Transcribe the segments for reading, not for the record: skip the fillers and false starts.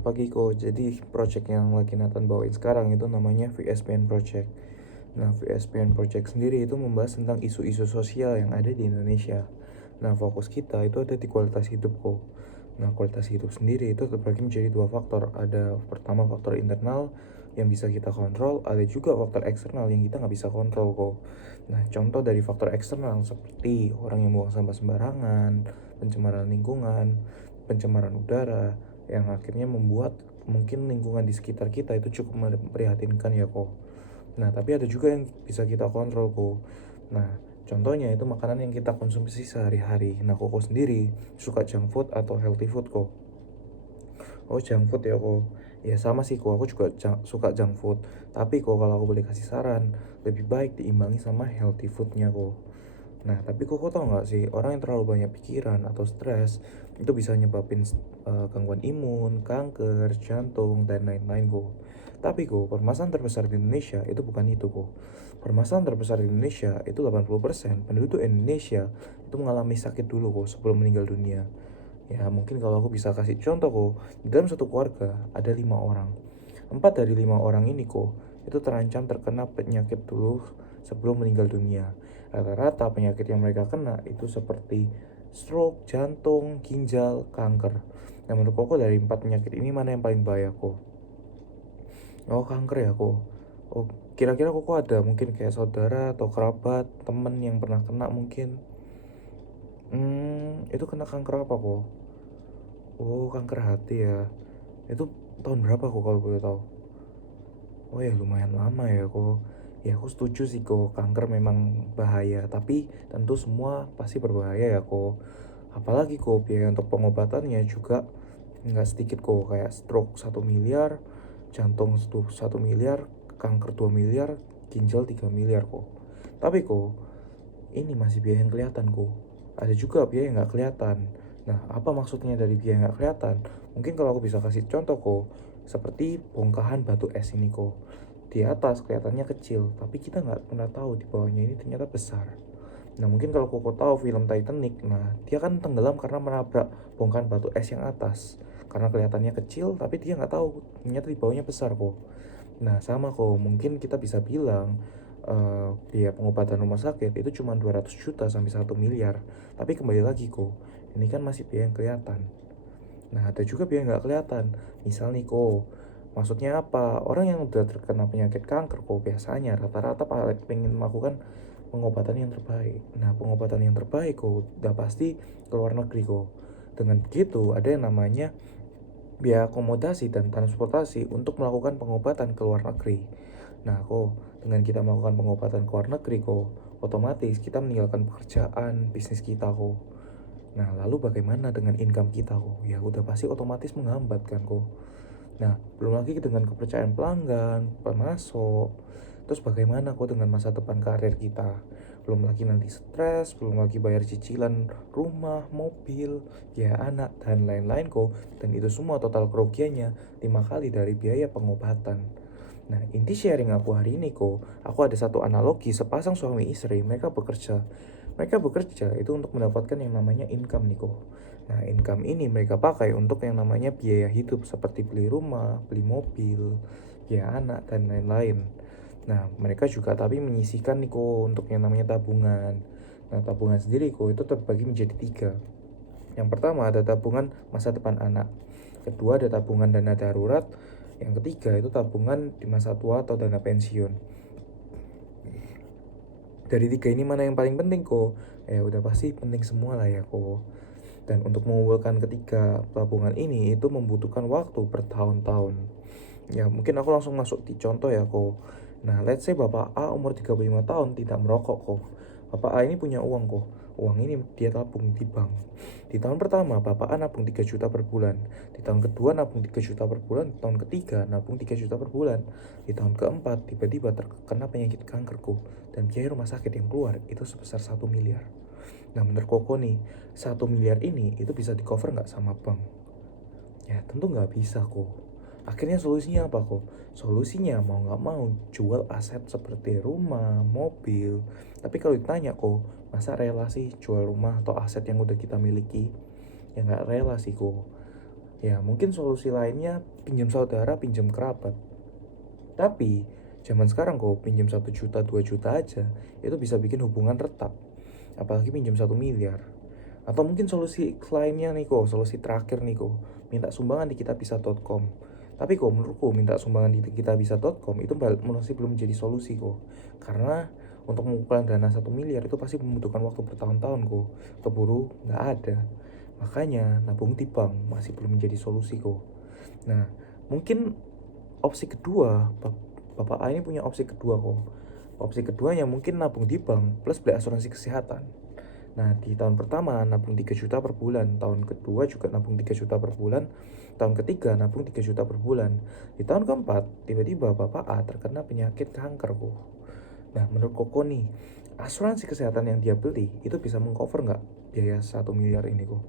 Pagi kok. Jadi project yang lagi Nathan bawain sekarang itu namanya VSPN Project. Nah, VSPN Project sendiri itu membahas tentang isu-isu sosial yang ada di Indonesia. Nah, fokus kita itu ada di kualitas hidup kok. Nah, kualitas hidup sendiri itu terbagi menjadi dua faktor. Ada pertama faktor internal yang bisa kita kontrol, ada juga faktor eksternal yang kita nggak bisa kontrol kok. Nah, contoh dari faktor eksternal seperti orang yang buang sampah sembarangan, pencemaran lingkungan, pencemaran udara, yang akhirnya membuat mungkin lingkungan di sekitar kita itu cukup memprihatinkan ya kok. Nah, tapi ada juga yang bisa kita kontrol kok. Nah, contohnya itu makanan yang kita konsumsi sehari-hari. Nah, koko sendiri suka junk food atau healthy food kok. Oh, junk food ya kok. Ya sama sih kok, aku juga suka junk food. Tapi kok kalau aku boleh kasih saran, lebih baik diimbangi sama healthy foodnya kok. Nah, tapi kok tau gak sih, orang yang terlalu banyak pikiran atau stres itu bisa nyebabin gangguan imun, kanker, jantung, dan lain-lain kok. Tapi kok, permasalahan terbesar di Indonesia itu bukan itu kok. Permasalahan terbesar di Indonesia itu 80% penduduk Indonesia itu mengalami sakit dulu kok sebelum meninggal dunia. Ya, mungkin kalau aku bisa kasih contoh kok, di dalam satu keluarga ada 5 orang. 4 dari 5 orang ini kok itu terancam terkena penyakit dulu sebelum meninggal dunia. Rata-rata penyakit yang mereka kena itu seperti stroke, jantung, ginjal, kanker. Nah, menurut koko dari 4 penyakit ini mana yang paling bahaya kok? Oh, kanker ya kok. Oh, kira-kira koko ada mungkin kayak saudara atau kerabat, temen yang pernah kena mungkin. Itu kena kanker apa kok? Oh, kanker hati ya. Itu tahun berapa kok kalau boleh tahu? Oh ya, lumayan lama ya kok. Ya aku setuju sih kok, kanker memang bahaya, tapi tentu semua pasti berbahaya ya kok. Apalagi kok biaya untuk pengobatannya juga nggak sedikit kok, kayak stroke 1 miliar, jantung 1 miliar, kanker 2 miliar, ginjal 3 miliar kok. Tapi kok ini masih biaya yang kelihatan kok. Ada juga biaya yang nggak kelihatan. Nah, apa maksudnya dari biaya yang nggak kelihatan? Mungkin kalau aku bisa kasih contoh kok, seperti bongkahan batu es ini kok. Di atas kelihatannya kecil, tapi kita nggak pernah tahu di bawahnya ini ternyata besar. Nah, mungkin kalau Koko tahu film Titanic, nah dia kan tenggelam karena menabrak bongkahan batu es yang atas. Karena kelihatannya kecil, tapi dia nggak tahu ternyata di bawahnya besar kok. Nah, sama kok, mungkin kita bisa bilang biaya pengobatan rumah sakit itu cuma 200 juta sampai 1 miliar. Tapi kembali lagi kok, ini kan masih biaya yang kelihatan. Nah, ada juga biaya yang nggak kelihatan. Misal nih kok, maksudnya apa? Orang yang udah terkena penyakit kanker kok biasanya rata-rata pengen melakukan pengobatan yang terbaik. Nah, pengobatan yang terbaik kok udah pasti ke luar negeri kok. Dengan begitu, ada yang namanya biaya akomodasi dan transportasi untuk melakukan pengobatan ke luar negeri. Nah, kok dengan kita melakukan pengobatan ke luar negeri kok, otomatis kita meninggalkan pekerjaan, bisnis kita kok. Nah, lalu bagaimana dengan income kita kok? Ya udah pasti otomatis menghambat kan kok. Nah, belum lagi dengan kepercayaan pelanggan, pemasok. Terus bagaimana kok dengan masa depan karir kita? Belum lagi nanti stres, belum lagi bayar cicilan rumah, mobil, biaya anak, dan lain-lain kok. Dan itu semua total kerugiannya 5 kali dari biaya pengobatan. Nah, inti sharing aku hari ini kok, aku ada satu analogi sepasang suami istri, mereka bekerja. Mereka bekerja itu untuk mendapatkan yang namanya income nih kok. Nah, income ini mereka pakai untuk yang namanya biaya hidup seperti beli rumah, beli mobil, biaya anak, dan lain-lain. Nah, mereka juga tapi menyisihkan nih kok untuk yang namanya tabungan. Nah, tabungan sendiri kok itu terbagi menjadi 3. Yang pertama ada tabungan masa depan anak. Kedua ada tabungan dana darurat. Yang ketiga itu tabungan di masa tua atau dana pensiun. Dari 3 ini mana yang paling penting kok? Ya udah pasti penting semua lah ya kok. Dan untuk mengumpulkan ketiga tabungan ini itu membutuhkan waktu bertahun-tahun. Ya mungkin aku langsung masuk di contoh ya kok. Nah, let's say Bapak A umur 35 tahun tidak merokok kok. Bapak A ini punya uang kok. Uang ini dia tabung di bank. Di tahun pertama Bapak A nabung 3 juta per bulan. Di tahun kedua nabung 3 juta per bulan. Di tahun ketiga nabung 3 juta per bulan. Di tahun keempat tiba-tiba terkena penyakit kanker kok. Dan biaya rumah sakit yang keluar itu sebesar 1 miliar. Nah, menurut Koko nih, 1 miliar ini itu bisa di cover nggak sama bank? Ya tentu nggak bisa kok. Akhirnya solusinya apa kok? Solusinya mau nggak mau jual aset seperti rumah, mobil. Tapi kalau ditanya kok, masa rela sih jual rumah atau aset yang udah kita miliki? Ya nggak rela sih kok. Ya mungkin solusi lainnya pinjam saudara, pinjam kerabat. Tapi zaman sekarang kok pinjam 1 juta, 2 juta aja itu bisa bikin hubungan retak. Apalagi pinjam 1 miliar. Atau mungkin solusi lainnya nih kok, solusi terakhir nih kok, minta sumbangan di kitabisa.com. Tapi kok menurutku minta sumbangan di kitabisa.com itu masih belum menjadi solusi kok. Karena untuk mengumpulkan dana 1 miliar itu pasti membutuhkan waktu bertahun-tahun kok. Keburu nggak ada. Makanya nabung di bank masih belum menjadi solusi kok. Nah, mungkin opsi kedua, Bapak A ini punya opsi kedua kok. Opsi keduanya mungkin nabung di bank plus beli asuransi kesehatan. Nah, di tahun pertama nabung 3 juta per bulan, tahun kedua juga nabung 3 juta per bulan, tahun ketiga nabung 3 juta per bulan. Di tahun keempat, tiba-tiba Bapak A terkena penyakit kanker kok. Nah, menurut Koko nih, asuransi kesehatan yang dia beli itu bisa mengcover nggak biaya 1 miliar ini kok?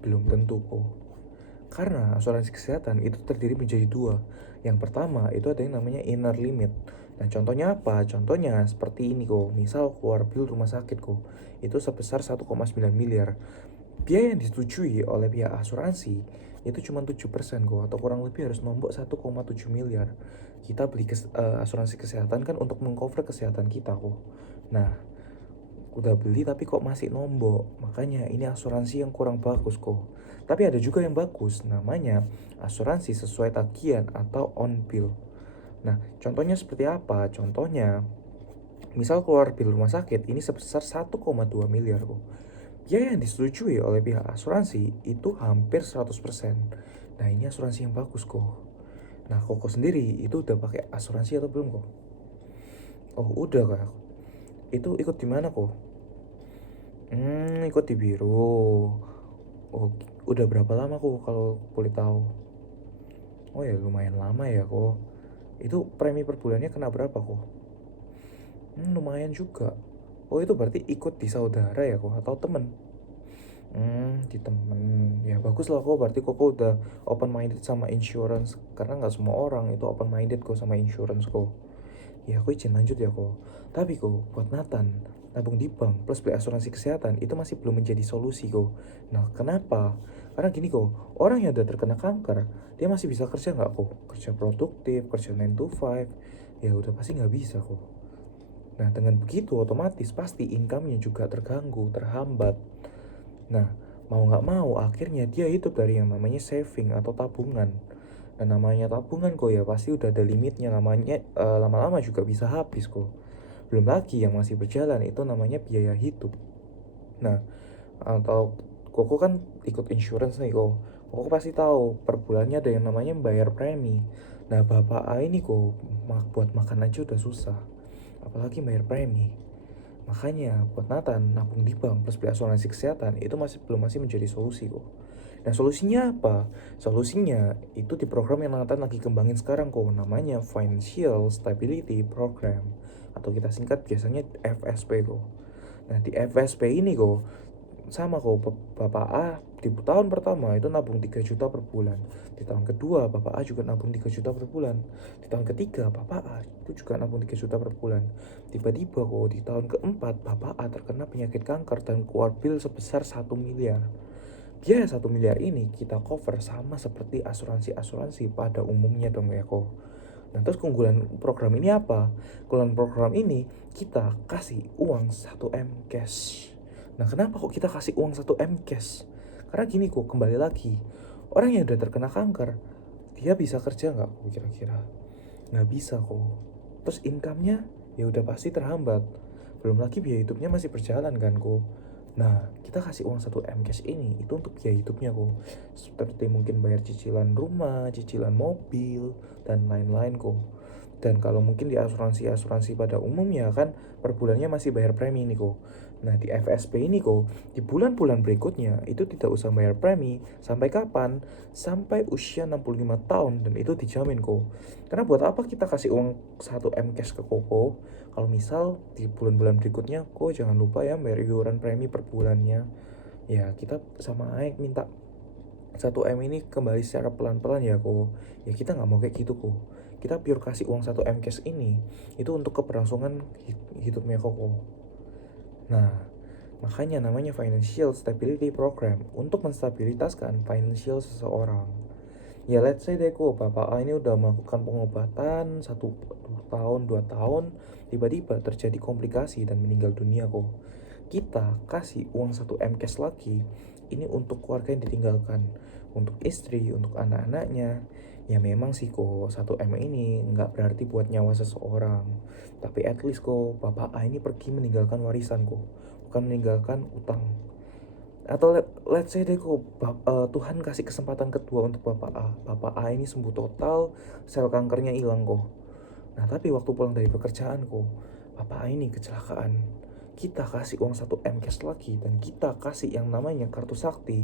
Belum tentu kok. Karena asuransi kesehatan itu terdiri menjadi dua. Yang pertama itu ada yang namanya inner limit. Nah contohnya apa? Contohnya seperti ini kok. Misal keluar bil rumah sakit kok. Itu sebesar 1,9 miliar. Biaya yang disetujui oleh pihak asuransi itu cuma 7% kok. Atau kurang lebih harus nombok 1,7 miliar. Kita beli asuransi kesehatan kan untuk mengcover kesehatan kita kok. Nah udah beli tapi kok masih nombok, makanya ini asuransi yang kurang bagus kok. Tapi ada juga yang bagus, namanya asuransi sesuai tagihan atau on bill. Nah contohnya seperti apa? Contohnya misal keluar bil rumah sakit ini sebesar 1,2 miliar kok. Biaya yang disetujui oleh pihak asuransi itu hampir 100%. Nah ini asuransi yang bagus kok. Nah Koko sendiri itu udah pakai asuransi atau belum kok? Oh udah kak. Itu ikut di mana kok? Ikut di biro. Oh, udah berapa lama kok kalau boleh tahu? Oh ya lumayan lama ya kok. Itu premi per bulannya kena berapa kok? Lumayan juga. Oh itu berarti ikut di saudara ya kok atau temen? Di temen. Ya bagus lah kok. Berarti kok udah open minded sama insurance. Karena nggak semua orang itu open minded kok sama insurance kok. Ya aku izin lanjut ya kok. Tapi kok buat Nathan, nabung di bank plus beli asuransi kesehatan itu masih belum menjadi solusi kok. Nah kenapa? Karena gini kok, orang yang udah terkena kanker, dia masih bisa kerja nggak kok? Kerja produktif, kerja 9 to 5, ya udah pasti nggak bisa kok. Nah dengan begitu otomatis pasti income-nya juga terganggu, terhambat. Nah mau nggak mau akhirnya dia hidup dari yang namanya saving atau tabungan. Dan namanya tabungan kok ya pasti udah ada limitnya, namanya lama-lama juga bisa habis kok. Belum lagi yang masih berjalan itu namanya biaya hidup. Nah, atau Koko kan ikut insurance nih kok. Koko pasti tahu per bulannya ada yang namanya bayar premi. Nah, Bapak A ini kok buat makan aja udah susah. Apalagi bayar premi. Makanya buat Nathan nabung di bank plus beli asuransi kesehatan itu masih menjadi solusi kok. Nah solusinya apa? Solusinya itu di program yang Nathan lagi kembangin sekarang kok, namanya Financial Stability Program atau kita singkat biasanya FSP kok. Nah di FSP ini kok sama kok, Bapak A di tahun pertama itu nabung 3 juta per bulan. Di tahun kedua Bapak A juga nabung 3 juta per bulan. Di tahun ketiga Bapak A itu juga nabung 3 juta per bulan. Tiba-tiba kok di tahun keempat Bapak A terkena penyakit kanker dan keluar bil sebesar 1 miliar. Biaya 1 miliar ini kita cover sama seperti asuransi-asuransi pada umumnya dong ya kok. Nah terus keunggulan program ini apa? Keunggulan program ini kita kasih uang 1 M cash. Nah kenapa kok kita kasih uang 1 M cash? Karena gini kok kembali lagi, orang yang udah terkena kanker dia bisa kerja nggak kok kira-kira? Nggak bisa kok. Terus income-nya ya udah pasti terhambat. Belum lagi biaya hidupnya masih berjalan kan kok. Nah, kita kasih uang 1 M cash ini itu untuk biaya hidupnya kok. Seperti mungkin bayar cicilan rumah, cicilan mobil, dan lain-lain kok. Dan kalau mungkin di asuransi-asuransi pada umumnya kan per bulannya masih bayar premi nih kok. Nah di FSP ini kok di bulan-bulan berikutnya itu tidak usah bayar premi. Sampai kapan? Sampai usia 65 tahun dan itu dijamin kok. Karena buat apa kita kasih uang 1 M cash ke Koko? Kalau misal di bulan-bulan berikutnya kok jangan lupa ya bayar iuran premi per bulannya. Ya kita sama aja minta 1 M ini kembali secara pelan-pelan ya kok. Ya kita nggak mau kayak gitu kok. Kita pure kasih uang 1 M cash ini itu untuk keberlangsungan hidupnya Koko. Nah Makanya namanya Financial Stability Program, untuk menstabilitaskan financial seseorang. Ya let's say deh kok Bapak A ini udah melakukan pengobatan 1 tahun 2 tahun, tiba-tiba terjadi komplikasi dan meninggal dunia kok. Kita kasih uang 1 M cash lagi, ini untuk keluarga yang ditinggalkan, untuk istri, untuk anak-anaknya. Ya memang sih kok 1 M ini nggak berarti buat nyawa seseorang, tapi at least kok Bapak A ini pergi meninggalkan warisan kok, bukan meninggalkan utang. Atau let's say deh kok Tuhan kasih kesempatan kedua untuk Bapak A. Bapak A ini sembuh total, sel kankernya hilang kok. Nah tapi waktu pulang dari pekerjaan kok, Bapak A ini kecelakaan. Kita kasih uang 1 M cash lagi, dan kita kasih yang namanya kartu sakti.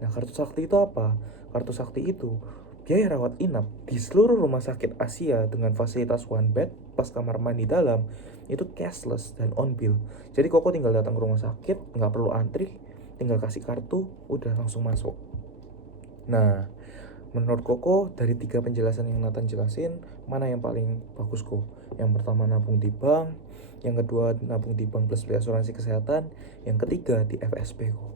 Nah kartu sakti itu apa? Kartu sakti itu biaya rawat inap di seluruh rumah sakit Asia dengan fasilitas one bed plus kamar mandi dalam itu cashless dan on bill. Jadi koko tinggal datang ke rumah sakit, nggak perlu antri, tinggal kasih kartu, udah langsung masuk. Nah, menurut Koko, dari 3 penjelasan yang Nathan jelasin, mana yang paling bagus kok? Yang pertama nabung di bank, yang kedua nabung di bank plus beli asuransi kesehatan, yang ketiga di FSP kok.